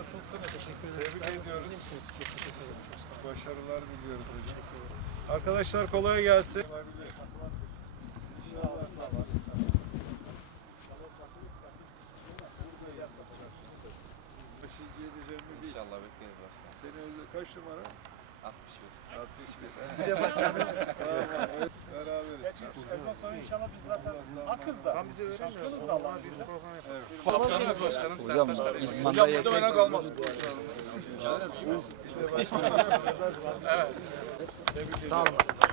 Nasılsınız? Tebrik ediyoruz. Başarılar diliyoruz hocam. Arkadaşlar kolay gelsin. İnşallah bekleriz başkanım. Seni kaç numara? 61. 61. Sizce başkanım. Sezon sonu inşallah biz zaten akız da. Şaşkınız da Allah'ın izniyle. Başkanımız başkanım Sertaç Karayel. Hocam burada öne kalmaz. Evet. Tebrik ediyorum. Sağ olun.